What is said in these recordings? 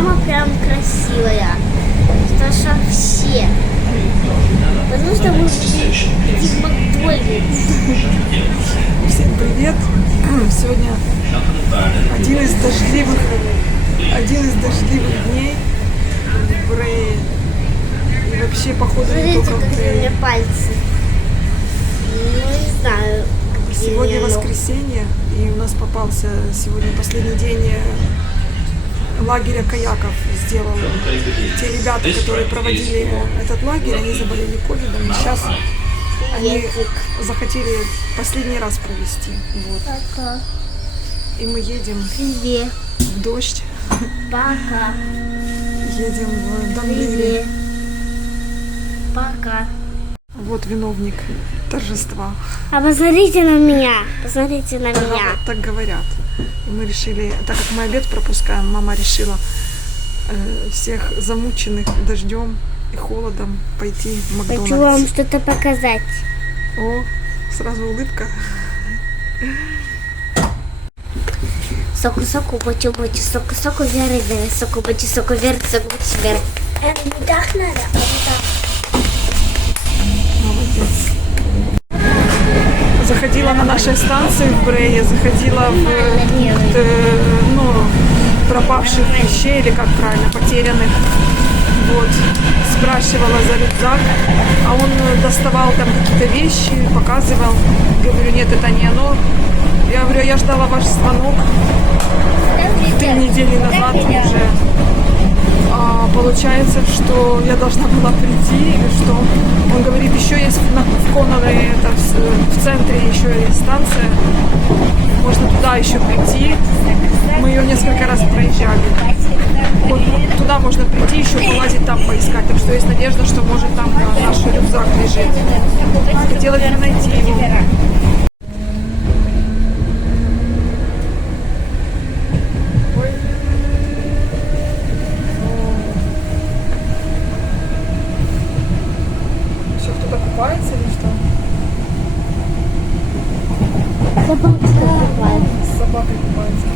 мама прям красивая. Потому что все. Потому что мы будем идти в Макдональдс. Всем привет! Сегодня один из дождливых дней в Брее. И вообще, походу, не Смотрите, только в какие у меня Брее. пальцы. Ну, не знаю. Сегодня воскресенье, и у нас попался сегодня последний день лагеря каяков. Сделал те ребята, которые проводили этот лагерь, они заболели ковидом, и сейчас они захотели последний раз провести. Вот. Пока. И мы едем Привет. в дождь, Пока. едем в Данлири. Привет. Пока. Вот виновник торжества. А посмотрите на меня. Посмотрите на меня. Так говорят. И мы решили, так как мы обед пропускаем, мама решила всех замученных дождем и холодом пойти в Макдональдс. Хочу вам что-то показать. О, сразу улыбка. Соку, бочу, соку, вверх, соку, вверх. Это не так надо, а вот так. Молодец. Заходила на нашей станции в Брее, заходила в пропавших вещей, или как правильно, потерянных. Вот. Спрашивала за рюкзак, а он доставал там какие-то вещи, показывал. Говорю, нет, это не оно. Я говорю, я ждала ваш звонок 3 недели назад уже. А получается, что я должна была прийти или что. Он говорит, еще есть в Конове, это в центре еще есть станция. Можно туда еще прийти. Мы ее несколько раз проезжали. Вот, туда можно прийти, еще полазить там поискать. Так что есть надежда, что может там наш рюкзак лежит. Хотела бы найти его. Еще кто-то купается или что? Собака купается. С собакой купается.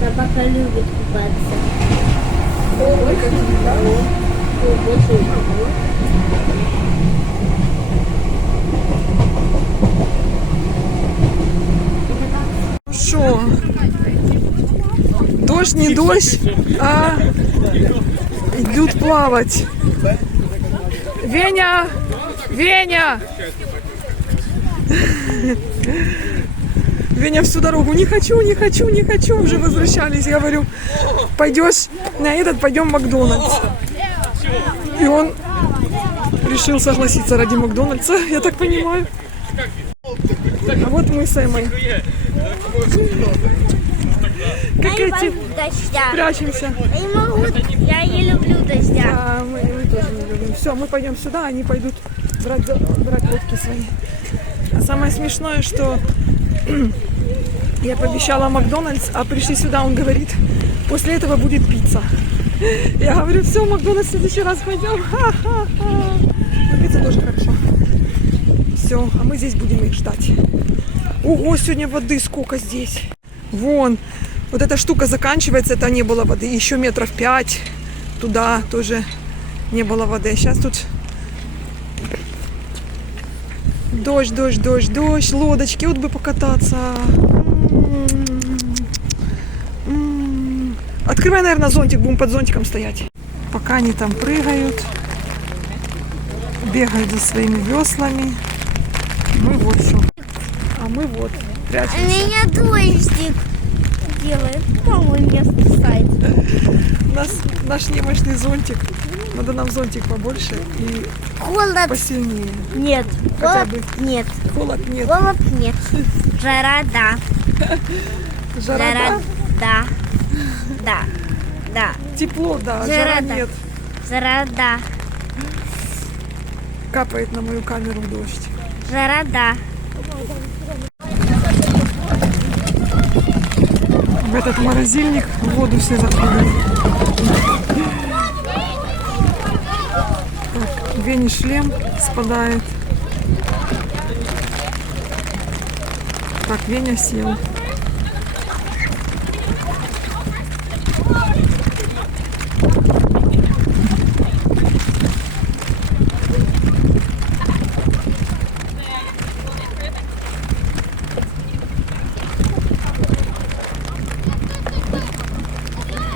Собака любит купаться. Ой, как да? Шо? Дождь не дождь, а идут плавать. Веня! Веня! Веня всю дорогу, не хочу, уже возвращались. Я говорю, пойдешь на этот, пойдем в Макдональдс. И он решил согласиться ради Макдональдса, я так понимаю. А вот мы с Эмой. Как эти, прячемся. Я не могу, я не люблю дождя. А, мы тоже не любим. Все, мы пойдем сюда, они пойдут брать лодки свои. А самое смешное, что я пообещала Макдональдс, а пришли сюда, он говорит, после этого будет пицца. Я говорю, все, Макдональдс в следующий раз пойдем. Ха-ха-ха. Пицца тоже хорошо. Все, а мы здесь будем их ждать. Ого, сегодня воды сколько здесь. Вон, вот эта штука заканчивается, это не было воды. Еще метров 5 туда тоже не было воды. Сейчас тут дождь, лодочки, вот бы покататься. Открывай, наверное, зонтик, будем под зонтиком стоять. Пока они там прыгают, бегают за своими веслами. Мы вот что. А мы вот прячемся. У меня дождик делает. Мама место ставит. У нас наш немощный зонтик. Надо нам зонтик побольше и Холод посильнее. нет. Хотя Холод бы. нет. Холод нет. Холод нет. Жара да. Жара, да? Да. Тепло, да. Жара, Жара да. нет. Жара да. Капает на мою камеру дождь. Жара да. В этот морозильник в воду все заходят. Так, Вене шлем спадает. Так, Веня сел.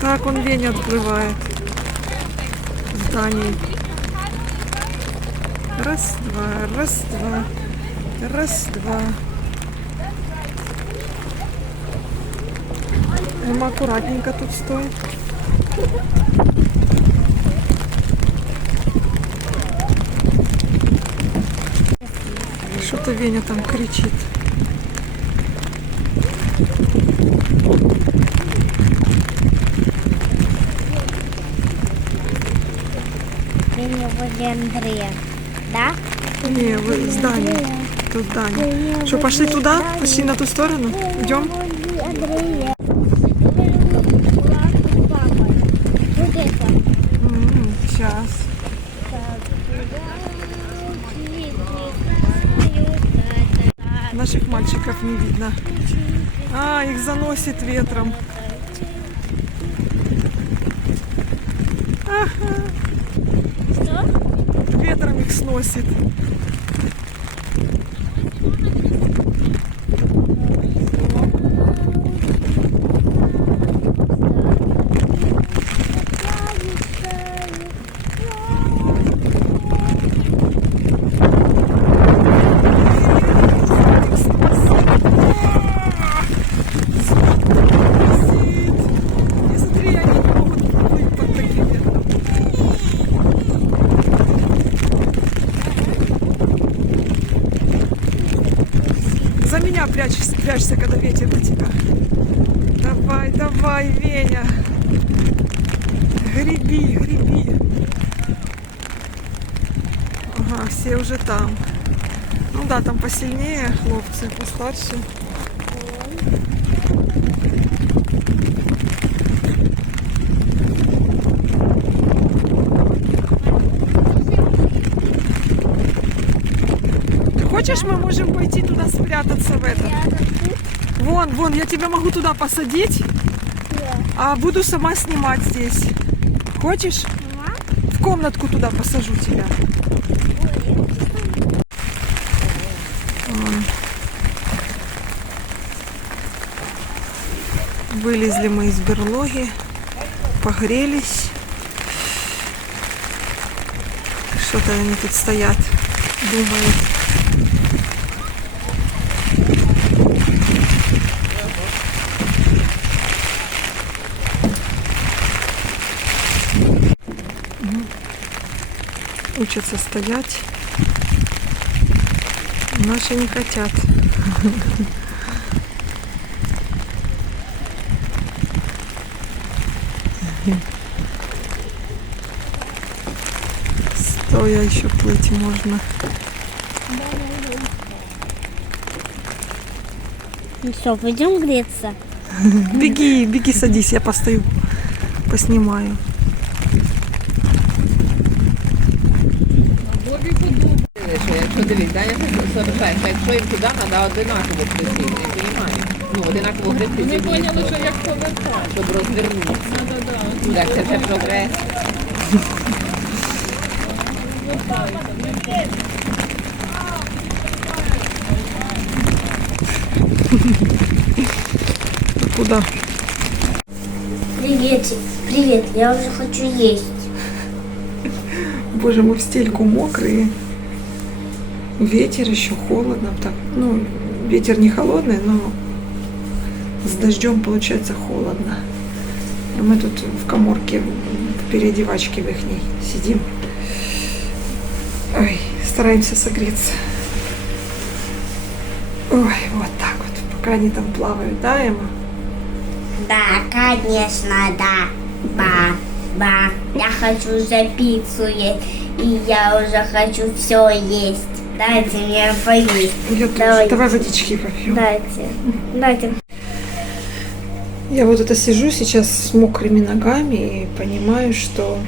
Так, он Веня отплывает. Зданий. Раз, два, раз, два. Раз, два. Ему аккуратненько тут стоит. Что-то Веня там кричит. Меня вроде Андрея. Да? Не, в здание. Тут здание. Что, пошли туда? Пошли на ту сторону? Идем? Андрея. Вот это. Сейчас. Наших мальчиков не видно. А, их заносит ветром. Ага, Что? ветром их сносит. И смотри, они не могут проплыть под таким ветром. За меня прячься, когда ветер на тебя. Давай, давай, Веня. Греби, греби. Ага, все уже там. Ну да, там посильнее хлопцы, постарше. Хочешь, мы можем пойти туда спрятаться в это? Вон, я тебя могу туда посадить, а буду сама снимать здесь. Хочешь? В комнатку туда посажу тебя. Вылезли мы из берлоги, погрелись. Что-то они тут стоят, думают. Учатся стоять. Наши не хотят. Стоя еще плыть можно. Ну что, пойдем греться? Беги, беги, садись, я постою, поснимаю. Якщо дивись, да, якщо їм туди треба одинаково присісти, я розумію. Ну, одинаково гребти. Ми поняли, що як повертати. Щоб розвернутися. Так, це вже прогрес. Куда? Привет, привет, я уже хочу есть. Боже, мы в стельку мокрые. Ветер еще холодно. Так, ну, ветер не холодный, но с дождем получается холодно. И мы тут в каморке, в переодевачке в ихней сидим. Ой, стараемся согреться. Ой, вот так вот. Пока они там плавают, да, Эмма? Да, конечно, да. Ба. Я хочу уже пиццу есть. И я уже хочу все есть. Дайте мне поесть. Я тоже. Давайте. Давай водички попьем. Дайте. Я вот это сижу сейчас с мокрыми ногами и понимаю, что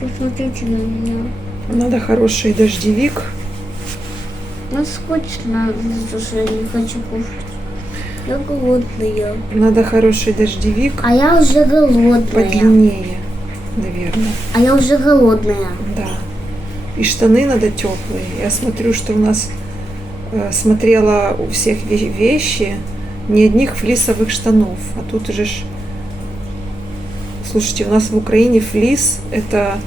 Посмотрите на меня. надо хороший дождевик. Ну скучно, что я не хочу кушать. Я голодная. Надо хороший дождевик А я уже голодная. подлиннее, наверное. А я уже голодная. Да. И штаны надо теплые. Я смотрю, что у нас смотрела у всех вещи не одних флисовых штанов, а тут уже ж Слушайте, у нас в Украине флис, это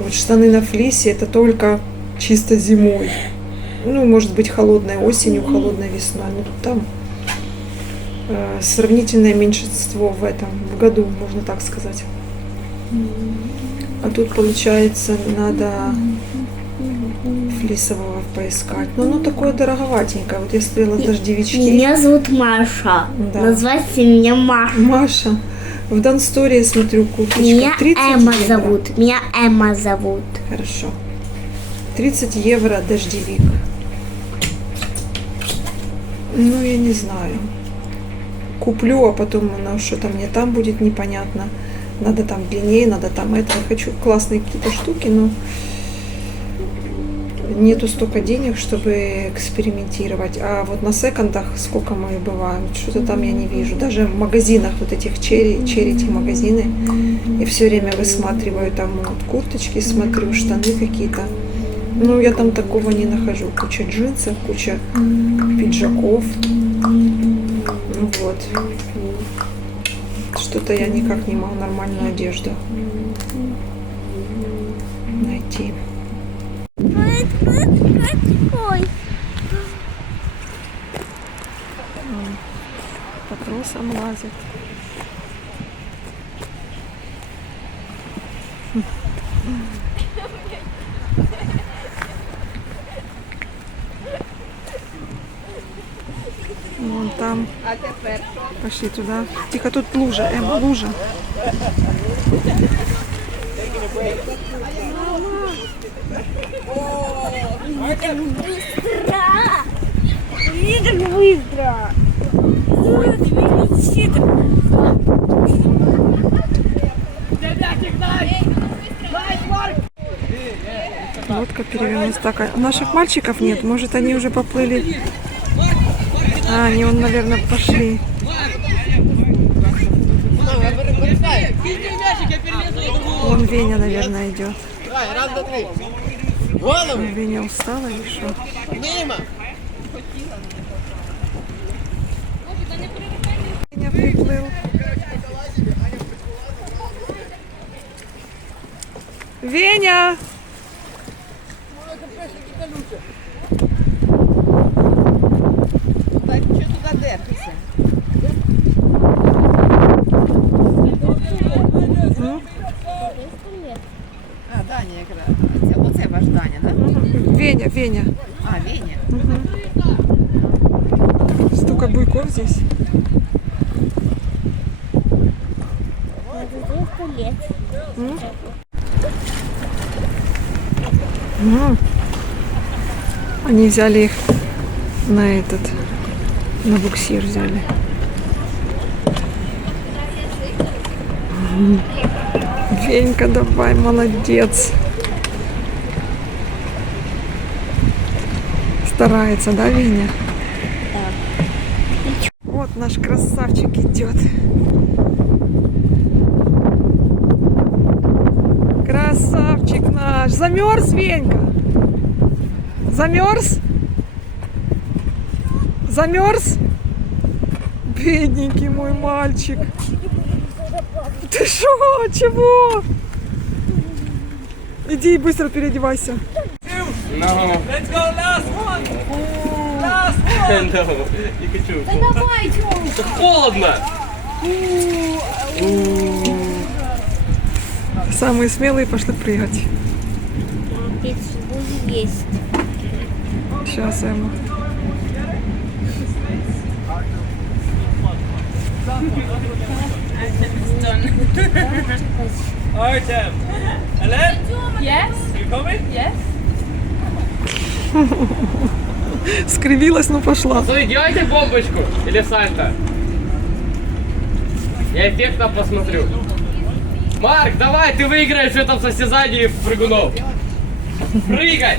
вот штаны на флисе, это только чисто зимой. Ну, может быть, холодной осенью, холодной весной. Ну, там сравнительное меньшинство в этом, в году, можно так сказать. А тут, получается, надо флисового поискать. Но оно такое дороговатенькое. Вот я смотрела дождевички. Меня зовут Маша. Да. Назвайте меня Маша. Маша. В Дансторе я смотрю курточка. Меня 30 Эмма евро. зовут. Меня Эмма зовут. Хорошо. 30 евро дождевик. Ну, я не знаю. Куплю, а потом оно что-то мне там будет непонятно. Надо там длиннее, надо там это. Я хочу классные какие-то штуки, но нету столько денег, чтобы экспериментировать. А вот на секондах, сколько мы бываем, что-то там я не вижу. Даже в магазинах вот этих черити магазины, я все время высматриваю там вот курточки, смотрю, штаны какие-то. Ну, я там такого не нахожу. Куча джинсов, куча пиджаков. Ну вот. Что-то я никак не могу нормальную одежду найти. Ой. По тросам лазит. Вон там. А тепер що? Пошли туда. Тихо, тут лужа, Эмма, лужа. Не так быстро. Лодка перевернулась. Так, а наших мальчиков нет. Может, они уже поплыли. А, они, он, наверное, пошли. Вон Веня, наверное, идет. Раз, два, три. Голову. Веня устала или что? Мимо. Веня приплыл. Веня! Так, що туди дертися? А, Даня якраз. Оце ваш Даня, так? Веня, Веня. А, Веня. Столько буйков здесь. Они взяли их на этот, на буксир взяли. Венька, давай, молодец. Старается, да, Веня? Да. Вот наш красавчик идет. Красавчик наш. Замерз, Венька? Замерз? Замерз? Бедненький мой мальчик. Ты шо? Чего? Иди быстро переодевайся. No. Let's go, last one. Last one. No, не хочу. Давай, Тёмка. Холодно. Самые смелые пошли прыгать. Есть. Сейчас, Эмма. Artem. Hello? Yes, You coming? yes. Скривилась, но пошла. Вы делаете бомбочку или Санта? Я эффектно посмотрю. Марк, давай, ты выиграешь в этом состязании прыгунов. Прыгай!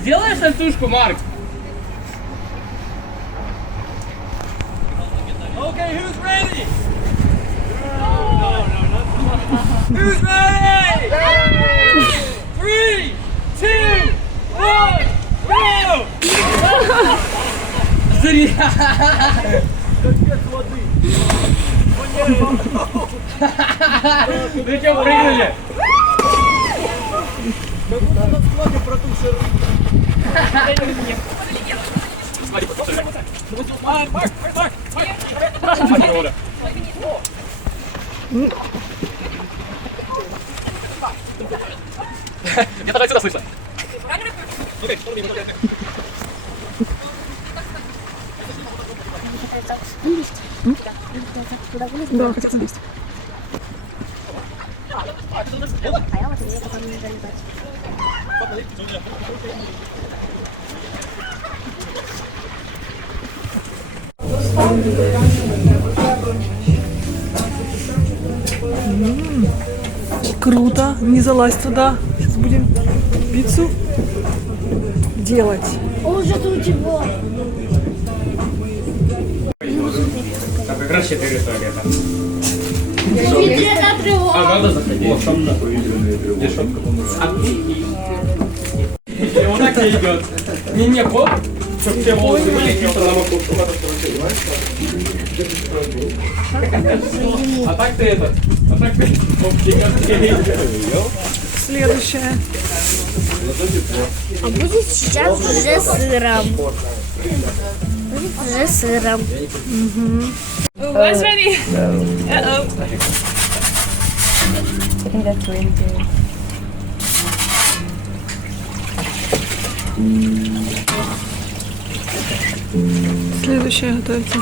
Сделаешь сальтушку, Марк? Okay, who's ready? Who's ready? 3, 2, 1, go! Зря! Зачем прыгнули? Я даже отсюда слышно. Да, хотел залезть. Круто, не залазь туда. Сейчас будем пиццу делать. Ужас у тебя. Там как раз 4 туалета. Ветряная тревога. А надо заходить. Вот там дешевка. И вот так и идет. Не хоп, чтобы все волосы были какие-то на макушку. А так ты это. А так ты. Следующее. А будет сейчас уже сыром. Будет уже сыром. What's ready? Uh-oh. Следующее готовится.